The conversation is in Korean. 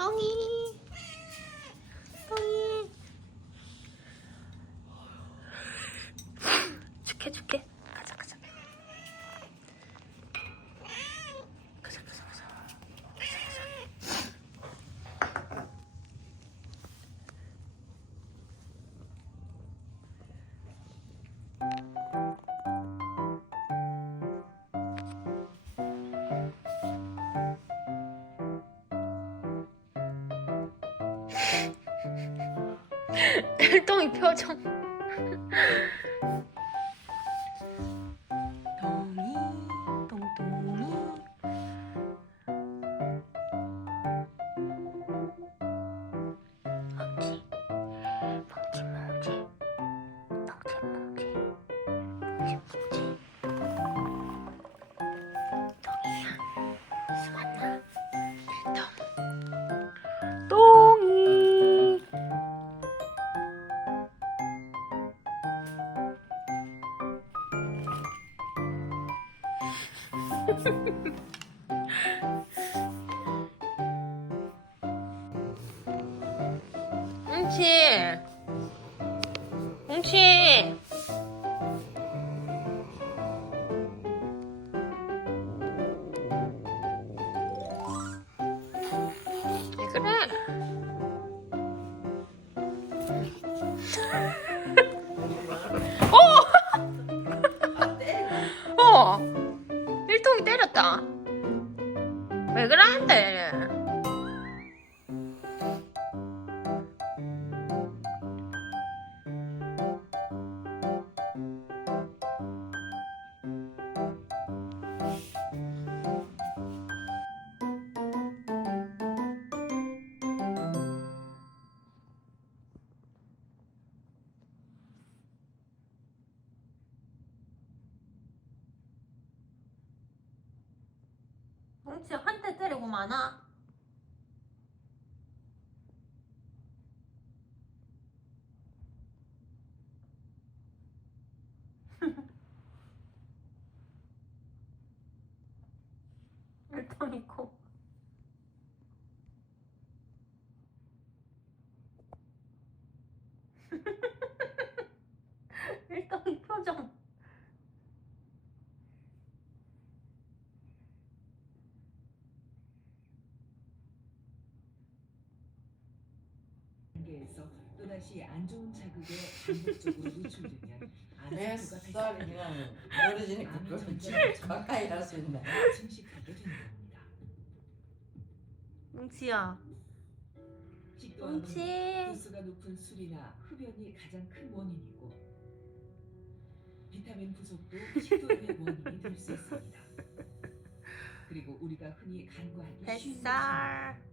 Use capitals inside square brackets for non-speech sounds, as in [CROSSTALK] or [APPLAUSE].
똥이. 똥이. 줄게 줄게 [LAUGHS] 일동이 표정 뭉치. 뭉치. 왜 그래 그러 는데 뭉치 한대 때리고 많아. 일통이 코 일통이 표정 단계에서 또다시 안 좋은 자극에 반복적으로 노출되면 내 그냥 멀어지니까 그걸 가까이 할 수 있네. 침식하게 겁니다. 뭉치야 식도암은 뭉치 도수가 높은 술이나 흡연이 가장 큰 원인이고 비타민 부족도 식도염의 [LAUGHS] 원인이 될 수 있습니다. 그리고 우리가 흔히 간과하기 쉬운 뱃살